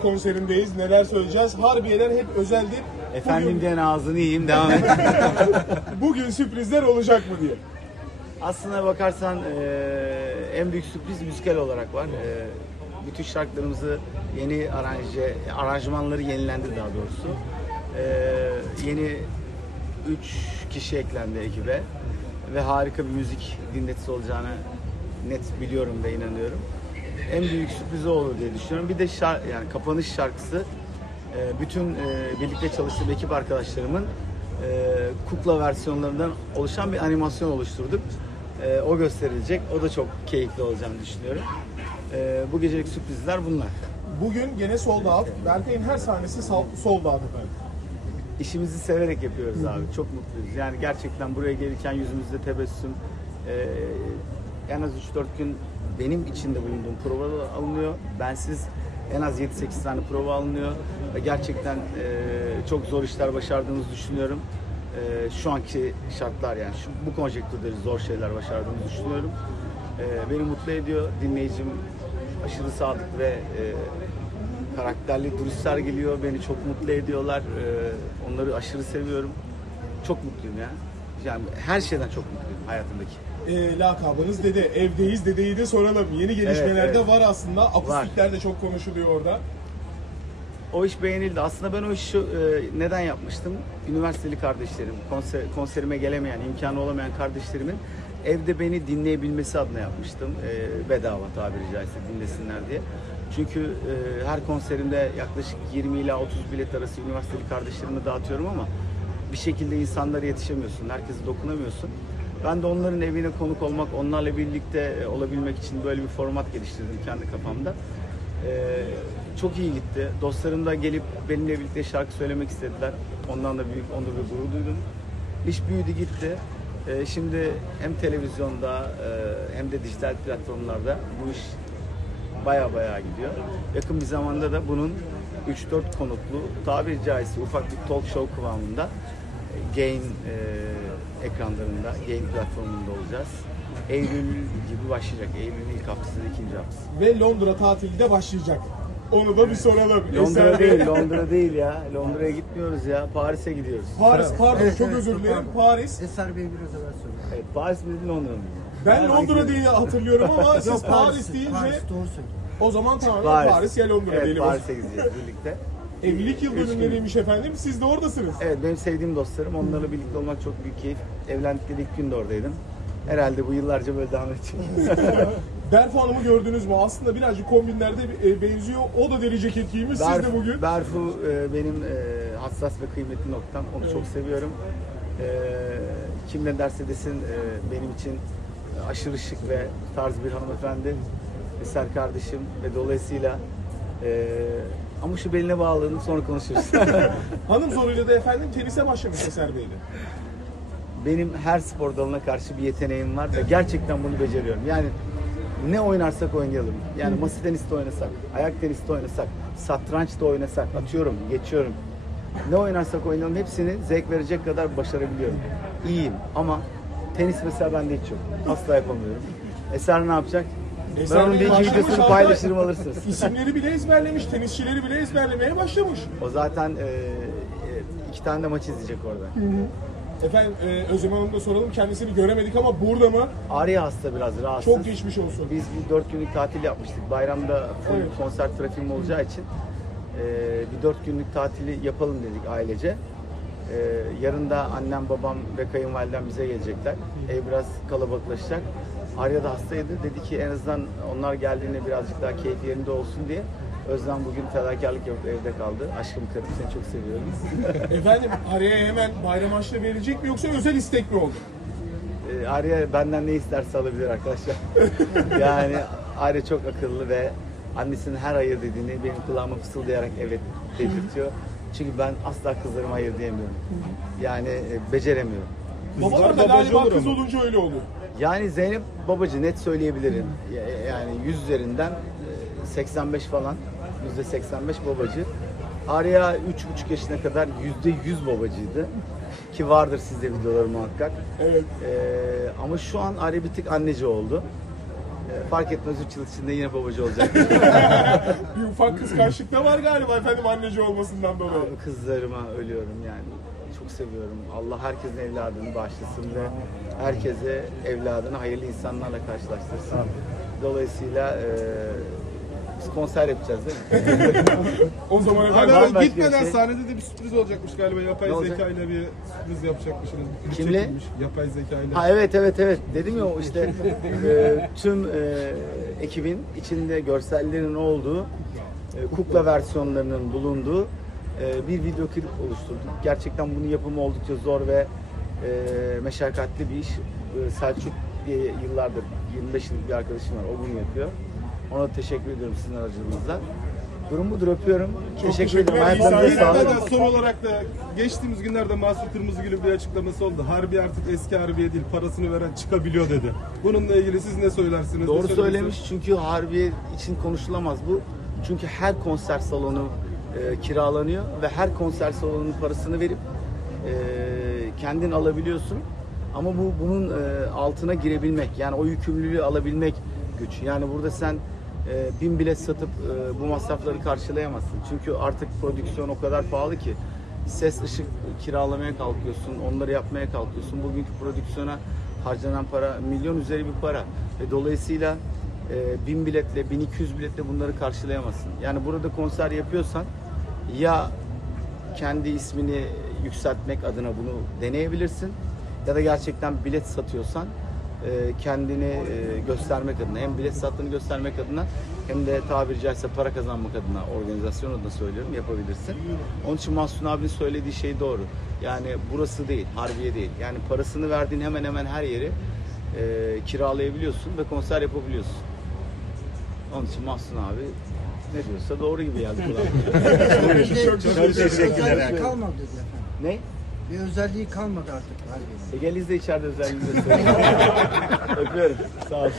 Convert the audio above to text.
konserindeyiz. Neler söyleyeceğiz? Harbiyeler hep özeldir. Efendim diyen ağzını yiyeyim devam et. Bugün, bugün sürprizler olacak mı diye. Aslına bakarsan eee, en büyük sürpriz müzikal olarak var. Eee, bütün şarkılarımızı yeni aranje, aranjmanları yenilendi daha doğrusu. Eee, yeni 3 kişi eklendi ekibe ve harika bir müzik dinletisi olacağını net biliyorum ve inanıyorum. En büyük sürpriz o olur diye düşünüyorum. Bir de şar- yani kapanış şarkısı eee, bütün eee, birlikte çalıştığım ekip arkadaşlarımın eee, kukla versiyonlarından oluşan bir animasyon oluşturduk. O gösterilecek. O da çok keyifli olacağını düşünüyorum. Bu gecelik sürprizler bunlar. Bugün gene sold out. Berkay'ın her sahnesi sol- sold out efendim. İşimizi severek yapıyoruz abi. Çok mutluyuz. Yani gerçekten buraya gelirken yüzümüzde tebessüm. En az 3-4 gün benim içinde bulunduğum provalar alınıyor. Bensiz en az 7-8 tane prova alınıyor. Ve gerçekten eee, çok zor işler başardığımızı düşünüyorum. Eee, şu anki şartlar yani şu, bu konjektürde zor şeyler başardığımızı düşünüyorum. Eee, beni mutlu ediyor. Dinleyicim aşırı sadık ve eee, karakterli duruşlar geliyor. Beni çok mutlu ediyorlar. Ee, onları aşırı seviyorum. Çok mutluyum ya. Yani her şeyden çok mutluyum hayatımdaki. E, lakabınız dede. Evdeyiz dedeyi de soralım. Yeni gelişmeler Evet, de evet. var aslında. Akustikler de çok konuşuluyor orada. O iş beğenildi. Aslında ben o işi e, neden yapmıştım? Üniversiteli kardeşlerim, konser, konserime gelemeyen, imkanı olamayan kardeşlerimin evde beni dinleyebilmesi adına yapmıştım. E, bedava tabiri caizse dinlesinler diye. Çünkü e, her konserimde yaklaşık 20 ila 30 bilet arası üniversiteli kardeşlerime dağıtıyorum ama bir şekilde insanlara yetişemiyorsun, herkese dokunamıyorsun. Ben de onların evine konuk olmak, onlarla birlikte e, olabilmek için böyle bir format geliştirdim kendi kafamda. Ee, çok iyi gitti. Dostlarım da gelip benimle birlikte şarkı söylemek istediler. Ondan da büyük onur ve gurur duydum. İş büyüdü gitti. Ee, şimdi hem televizyonda e, hem de dijital platformlarda bu iş baya baya gidiyor. Yakın bir zamanda da bunun 3-4 konuklu tabiri caizse ufak bir talk show kıvamında Gain e, ekranlarında, Gain platformunda olacağız. Eylül gibi başlayacak. Eylül'ün ilk haftasının ikinci haftası. Ve Londra tatili de başlayacak. Onu da bir soralım. Londra değil, Londra değil ya. Londra'ya gitmiyoruz ya. Paris'e gidiyoruz. Paris, pardon Evet, çok evet, özür dilerim. pardon. Paris. Eser Bey biraz evvel söyledi. Evet, Paris mi dedin Londra mı? Ben Londra diye hatırlıyorum ama siz Paris deyince Paris doğru söylüyor. O zaman tamam Paris. Paris, ya Londra Evet, diyelim. Paris'e gideceğiz birlikte. Evlilik yıl dönümleriymiş efendim. Siz de oradasınız. Evet, benim sevdiğim dostlarım. Onlarla birlikte olmak çok büyük keyif. Evlendikleri ilk gün de oradaydım. Herhalde bu yıllarca böyle devam edecek. Berfu Hanım'ı gördünüz mü? Aslında birazcık kombinlerde e, benziyor. O da deri ceket giymiş. Siz de bugün. Berfu e, benim e, hassas ve kıymetli noktam. Onu çok seviyorum. Kim ne derse desin benim için aşırı şık ve tarz bir hanımefendi. Eser kardeşim ve dolayısıyla e, ama şu beline bağlılığını sonra konuşuruz. Hanım zoruyla da efendim tenise başlamış Eser Bey'de. benim her spor dalına karşı bir yeteneğim var ve gerçekten bunu beceriyorum. Yani ne oynarsak oynayalım. Yani masa tenisi de oynasak, ayak tenisi de oynasak, satranç da oynasak, atıyorum, geçiyorum. Ne oynarsak oynayalım hepsini zevk verecek kadar başarabiliyorum. İyiyim ama tenis mesela bende hiç yok. Asla yapamıyorum. Eser ne yapacak? Ben onun bir iki videosunu paylaşırım alırsınız. İsimleri bile ezberlemiş, tenisçileri bile ezberlemeye başlamış. O zaten e, e, iki tane de maç izleyecek orada. Efendim e, Özlem Hanım'ı da soralım. Kendisini göremedik ama burada mı? Arya hasta biraz rahatsız. Çok geçmiş olsun. Biz bir dört günlük tatil yapmıştık. Bayramda full Evet. konser trafiğim olacağı için e, bir dört günlük tatili yapalım dedik ailece. E, yarın da annem, babam ve kayınvalidem bize gelecekler. Ev biraz kalabalıklaşacak. Arya da hastaydı. Dedi ki en azından onlar geldiğinde birazcık daha keyif yerinde olsun diye. Özlem bugün fedakarlık yapıp evde kaldı. Aşkım karım seni çok seviyorum. Efendim araya hemen bayram harçlığı verilecek mi yoksa özel istek mi oldu? E, Arya benden ne isterse alabilir arkadaşlar. yani Arya çok akıllı ve annesinin her hayır dediğini benim kulağıma fısıldayarak evet dedirtiyor. Çünkü ben asla kızlarıma hayır diyemiyorum. Yani e, beceremiyorum. Babalar da galiba kız olunca öyle oluyor. Yani Zeynep babacı net söyleyebilirim. Ya- Yani 100 üzerinden e, 85 falan. Yüzde 85 babacı. Arya 3,5 yaşına kadar yüzde 100 babacıydı. Ki vardır sizde videoları muhakkak. Evet. Ee, ama şu an Arya bir tık anneci oldu. Fark etmez 3 yıl içinde yine babacı olacak. Bir ufak kıskançlık da var galiba efendim anneci olmasından dolayı. Abi kızlarıma ölüyorum yani. Çok seviyorum. Allah herkesin evladını bağışlasın ve herkese evladını hayırlı insanlarla karşılaştırsın. Dolayısıyla e, biz konser yapacağız değil mi? O zaman efendim abi gitmeden şey? sahnede de bir sürpriz olacakmış galiba. Yapay Ne olacak? zeka ile bir sürpriz yapacakmışsınız. Bir klip Kimle? çekilmiş. Yapay zeka ile. Ha evet evet evet dedim ya o işte e, tüm e, ekibin içinde görsellerin olduğu e, kukla versiyonlarının bulunduğu e, bir video klip oluşturduk. Gerçekten bunun yapımı oldukça zor ve e, meşakkatli bir iş. E, Selçuk diye yıllardır 25 yıllık bir arkadaşım var. O bunu yapıyor. Ona teşekkür ediyorum sizin aracılığınızla. Durum budur öpüyorum. teşekkür ederim. Ayaklarınıza sağlık. Son olarak da geçtiğimiz günlerde Mahsun Kırmızıgül'ün bir açıklaması oldu. Harbi artık eski Harbiye değil parasını veren çıkabiliyor dedi. Bununla ilgili siz ne söylersiniz? Ne Doğru söylemek söylemiş çünkü Harbiye için konuşulamaz bu. Çünkü her konser salonu e, kiralanıyor ve her konser salonunun parasını verip e, kendin alabiliyorsun. Ama bu bunun e, altına girebilmek yani o yükümlülüğü alabilmek güç. Yani burada sen e, bin bilet satıp e, bu masrafları karşılayamazsın. Çünkü artık prodüksiyon o kadar pahalı ki ses ışık kiralamaya kalkıyorsun, onları yapmaya kalkıyorsun. Bugünkü prodüksiyona harcanan para milyon üzeri bir para. Ve dolayısıyla e, 1000 biletle, 1200 biletle bunları karşılayamazsın. Yani burada konser yapıyorsan ya kendi ismini yükseltmek adına bunu deneyebilirsin ya da gerçekten bilet satıyorsan kendini e, göstermek adına hem bilet sattığını göstermek adına hem de tabiri caizse para kazanmak adına organizasyon adına söylüyorum yapabilirsin. Onun için Mahsun abinin söylediği şey doğru. Yani burası değil, Harbiye değil. Yani parasını verdiğin hemen hemen her yeri e, kiralayabiliyorsun ve konser yapabiliyorsun. Onun için Mahsun abi ne diyorsa doğru gibi geldi kulağıma. Çok çok teşekkürler. kalmadı dedi efendim. ne? Bir özelliği kalmadı artık. Egeliz de içeride söylüyor. Öpüyorum. Sağ olun.